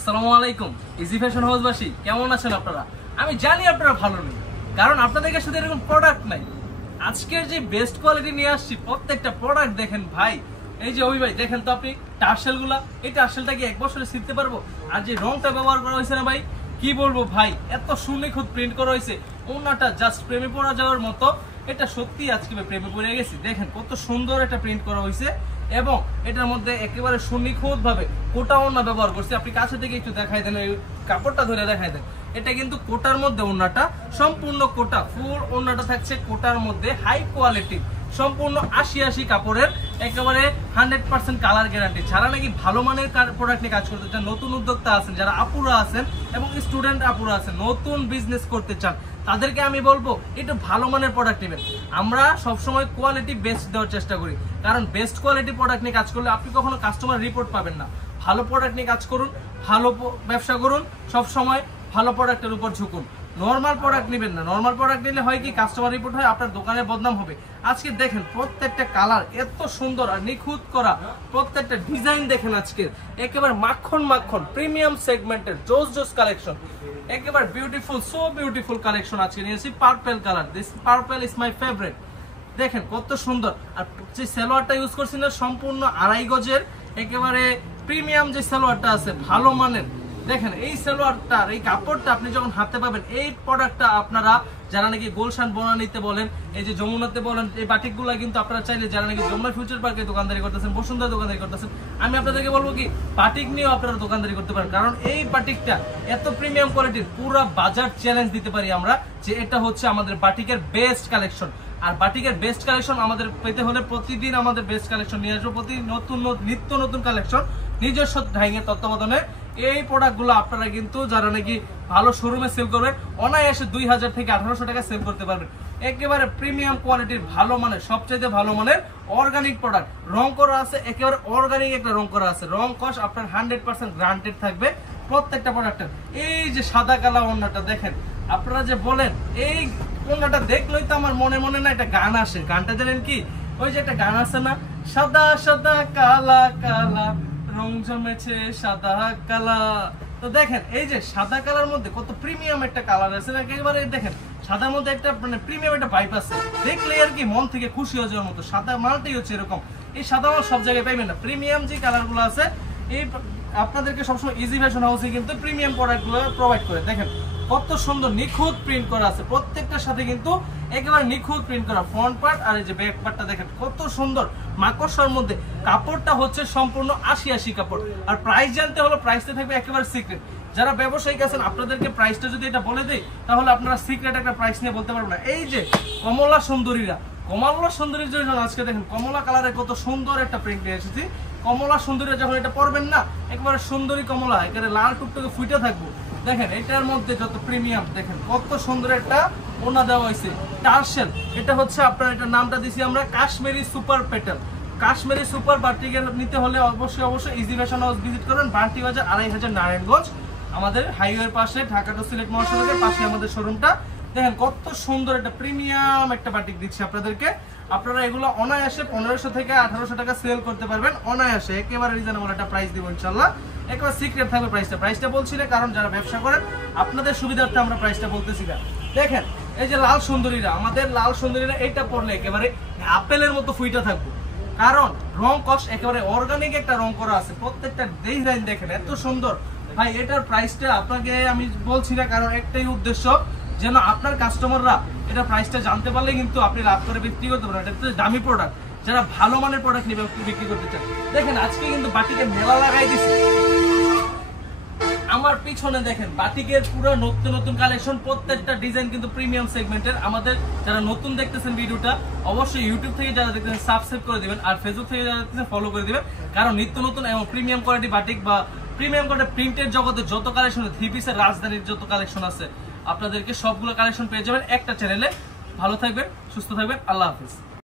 আসসালামু আলাইকুম easy fashion হাউসবাসী, কেমন আছেন আপনারা? আমি জানি আপনারা ভালো নেই, কারণ আপনাদের কাছে এরকম প্রোডাক্ট নাই। আজকের যে বেস্ট কোয়ালিটি নিয়ে আসছি, প্রত্যেকটা প্রোডাক্ট দেখেন ভাই। এই যে ভাই দেখেন তো আপনি টার্সেল গুলা, এই টার্সেলটা কি এক বছরে ছিঁড়তে পারবো? আর যে রংটা ব্যবহার করা হয়েছে না ভাই, কি বলবো ভাই, এত সুনিখুঁত প্রিন্ট করা হয়েছে, ওনাটা জাস্ট প্রেমে পড়া যাওয়ার মতো। এটা সত্যি আজকে প্রেমে পড়ে গেছি। দেখেন কত সুন্দর একটা প্রিন্ট করা হয়েছে এবং এটার মধ্যে একেবারে সুনিখুঁত ভাবে কোটা ওড়না ব্যবহার করছে। আপনি কাছে থেকে একটু দেখাই দেন, এই কাপড়টা ধরে দেখাই দেন। এটা কিন্তু কোটার মধ্যে ওড়নাটা সম্পূর্ণ কোটা, ফুল ওড়নাটা থাকছে কোটার মধ্যে, হাই কোয়ালিটি, সম্পূর্ণ ৮০ কাপড়ের, একেবারে 100% কালার গ্যারান্টি। যারা নাকি ভালো মানের প্রোডাক্ট নিয়ে কাজ করতে চান, নতুন উদ্যোক্তা আছেন, যারা আপুরা আছেন এবং স্টুডেন্ট আপুরা আছেন, নতুন বিজনেস করতে চান, তাদেরকে আমি বলবো একটু ভালো মানের প্রোডাক্ট নেবেন। আমরা সবসময় কোয়ালিটি বেস্ট দেওয়ার চেষ্টা করি, কারণ বেস্ট কোয়ালিটি প্রোডাক্ট নিয়ে কাজ করলে আপনি কখনো কাস্টমার রিপোর্ট পাবেন না। ভালো প্রোডাক্ট নিয়ে কাজ করুন, ভালো ব্যবসা করুন, সবসময় ভালো প্রোডাক্টের উপর ঝুঁকুন। নর্মাল প্রোডাক্ট নেবেন না, নর্মাল প্রোডাক্ট নিলে হয় কি কাস্টমার রিপোর্ট হয়, আপনার দোকানের বদনাম হবে। আজকে দেখেন প্রত্যেকটা কালার এত সুন্দর আর নিখুঁত করা, প্রত্যেকটা ডিজাইন দেখেন আজকে একেবারে মাখন মাখন প্রিমিয়াম সেগমেন্টের জোস জোস কালেকশন, একেবারে বিউটিফুল, সো বিউটিফুল কালেকশন আজকে নিয়েছি। Purple colour, this purple is my favourite. দেখেন কত সুন্দর। আর যে সালোয়ারটা ইউজ করছি না, সম্পূর্ণ ২.৫ গজের একেবারে প্রিমিয়াম যে সালোয়ারটা আছে, ভালো মানের। দেখেন এই সালোয়ারটার এই কাপড়টা আপনি যখন হাতে পাবেন, এই প্রোডাক্টটা আপনারা যারা নাকি গুলশান বনানীতে বলেন, এই যে যমুনাতে বলেন, এই বাটিকগুলো কিন্তু আপনারা চাইলে যারা নাকি যমুনা ফিউচার পার্কে দোকানদারি করতেছেন, বসুন্ধরা দোকানদারি করতেছেন, আমি আপনাদেরকে বলবো কি বাটিক নিয়েও আপনারা দোকানদারি করতে পারেন। কারণ এই বাটিকটা এত প্রিমিয়াম কোয়ালিটির, পুরো বাজার চ্যালেঞ্জ দিতে পারি আমরা যে এটা হচ্ছে আমাদের বাটিকের বেস্ট কালেকশন। আর বাটিকের বেস্ট কালেকশন আমাদের পেতে হলে প্রতিদিন আমাদের বেস্ট কালেকশন নিয়ে আসবো, নিত্য নতুন কালেকশন নিজস্ব ঢাইঙের তত্ত্বাবধানে। এই প্রোডাক্টগুলো আপনারা কিন্তু যারা নাকি ভালো শোরুমে সেল করবেন, অনায়াসে ২০০০ থেকে ১৮০০ টাকা সেল করতে পারবেন। একেবারে প্রিমিয়াম কোয়ালিটির, ভালো মানের, সবচাইতে ভালো মানের অর্গানিক প্রোডাক্ট। রং করা আছে, একেবারে অর্গানিক একটা রং করা আছে। রং কস আপনার 100% গ্রান্টেড থাকবে প্রত্যেকটা প্রোডাক্টের। এই যে সাদা কালা ওড়নাটা দেখেন, আপনারা যে বলেন এই ওড়নাটা দেখলেই তো আমার মনে মনে না একটা গান আসে। গানটা জানেন কি? ওই যে একটা গান আছে না, সাদা সাদা কালা কালা রং জমেছে সাদা কালা। তো দেখেন এই যে সাদা কালার মধ্যে কত প্রিমিয়াম একটা কালার আছে না, একেবারে দেখেন সাদার মধ্যে একটা মানে প্রিমিয়াম একটা ভাইব আছে, দেখলে আর কি মন থেকে খুশি হয়ে যাওয়ার মতো। সাদা মালটাই হচ্ছে এরকম। এই সাদা মাল সব জায়গায় পাইবেন না। প্রিমিয়াম যে কালারগুলো আছে, এই আপনাদেরকে সবসময় ইজি ফ্যাশন হাউসে কিন্তু প্রিমিয়াম প্রোডাক্টগুলো প্রোভাইড করে। দেখেন কত সুন্দর নিখুঁত প্রিন্ট করা আছে, প্রত্যেকটার সাথে কিন্তু একেবারে নিখুঁত প্রিন্ট করা ফ্রন্ট পার্ট। আর এই যে ব্যাক পার্টটা দেখেন কত সুন্দর মাকড়সার মধ্যে। কাপড়টা হচ্ছে সম্পূর্ণ ৮০ কাপড়। আর প্রাইস জানতে হলো, প্রাইসটা থাকবে একেবারে সিক্রেট। যারা ব্যবসায়িক আছেন, আপনাদেরকে প্রাইসটা যদি এটা বলে দেয়, তাহলে আপনারা সিক্রেট একটা প্রাইস নিয়ে বলতে পারবেন না। এই যে কমলা সুন্দরীরা, কমলা সুন্দরীর জন্য আজকে দেখেন কমলা কালারের কত সুন্দর একটা প্রিন্ট নিয়ে এসেছি। কমলা সুন্দরীরা যখন এটা পরবেন না, একেবারে সুন্দরী কমলা, একেবারে লাল টুকটুকে ফুটে থাকবো। দেখেন এটার মধ্যে যত প্রিমিয়াম, দেখেন কত সুন্দর একটা ওড়না দেওয়া হয়েছে টার্সেল। এটা হচ্ছে আপনার, এটার নামটা দিছি আমরা Kashmiri super petal. Kashmiri super বাটিকের নিতে হলে অবশ্যই ইজি ফ্যাশন হাউস ভিজিট করবেন, বান্টি বাজার ২৫০০ নারায়ণগঞ্জ, আমাদের হাইওয়ের পাশে, ঢাকা টু সিলেট মহাসড়কের পাশে আমাদের শোরুমটা। দেখেন কত সুন্দর একটা প্রিমিয়াম একটা বাটিক দিচ্ছি আপনাদেরকে। আপনারা এগুলো অনায়াসে ১৫০০ থেকে ১৮০০ টাকা সেল করতে পারবেন অনায়াসে। একেবারে রিজনেবল একটা প্রাইস দিব ইনশাল্লাহ। একেবারে সিক্রেট থাকবে প্রাইসটা বলছি না, কারণ যারা ব্যবসা করেন আপনাদের সুবিধার্থে আমরা প্রাইসটা বলতেছি না। দেখেন এই যে লাল সুন্দরীরা, আমাদের লাল সুন্দরীরা এইটা পরলে একেবারে আপেলের মতো ফুইটা থাকবো, কারণ রং কস একেবারে অর্গানিক একটা রং করা আছে। প্রত্যেকটা ডিজাইন দেখেন এত সুন্দর ভাই। এটার প্রাইসটা আপনাকে আমি বলছি না, কারণ একটাই উদ্দেশ্য, যেন আপনার কাস্টমাররা এটা প্রাইসটা জানতে পারলে কিন্তু আপনি লাভ করে বিক্রি করতে পারেন। এটা তো দামি প্রোডাক্ট, যারা ভালো মানের প্রোডাক্ট নিয়ে বিক্রি করতে চান। দেখেন আজকে কিন্তু বাটিকের মেলা লাগাই দিছি। আমার পিছনে দেখেন বাটিকের পুরো নতুন কালেকশন, প্রত্যেকটা ডিজাইন কিন্তু প্রিমিয়াম সেগমেন্টের। আমাদের যারা নতুন দেখতেছেন ভিডিওটা, অবশ্যই ইউটিউব থেকে যারা দেখতেছেন সাবস্ক্রাইব করে দিবেন, আর ফেসবুক থেকে যারা দেখতেছেন ফলো করে দিবেন, কারণ নিত্য নতুন এবং প্রিমিয়াম কোয়ালিটি বাটিক বা প্রিমিয়াম কোয়ালিটি প্রিন্টের জগতে যত কালেকশন, 3 পিসের রাজধানীর যত কালেকশন আছে, আপনাদেরকে সবগুলো কালেকশন পেয়ে যাবেন একটা চ্যানেলে। ভালো থাকবেন, সুস্থ থাকবেন, আল্লাহ হাফিজ।